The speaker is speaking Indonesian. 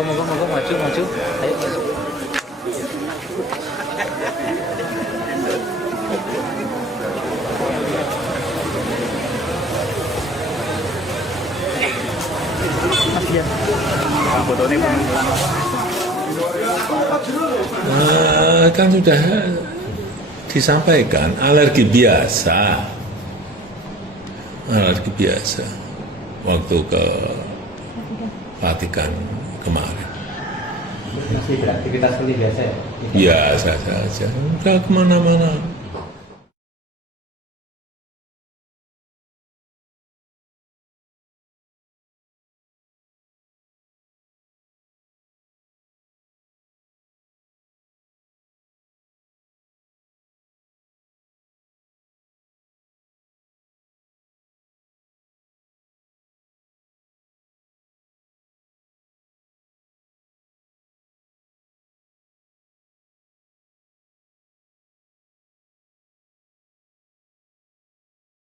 Monggo maju. Ayo maju. Kan sudah disampaikan alergi biasa waktu ke Vatikan kemarin. Masih beraktivitas seperti biasa ya? Biasa saja, udah kemana-mana.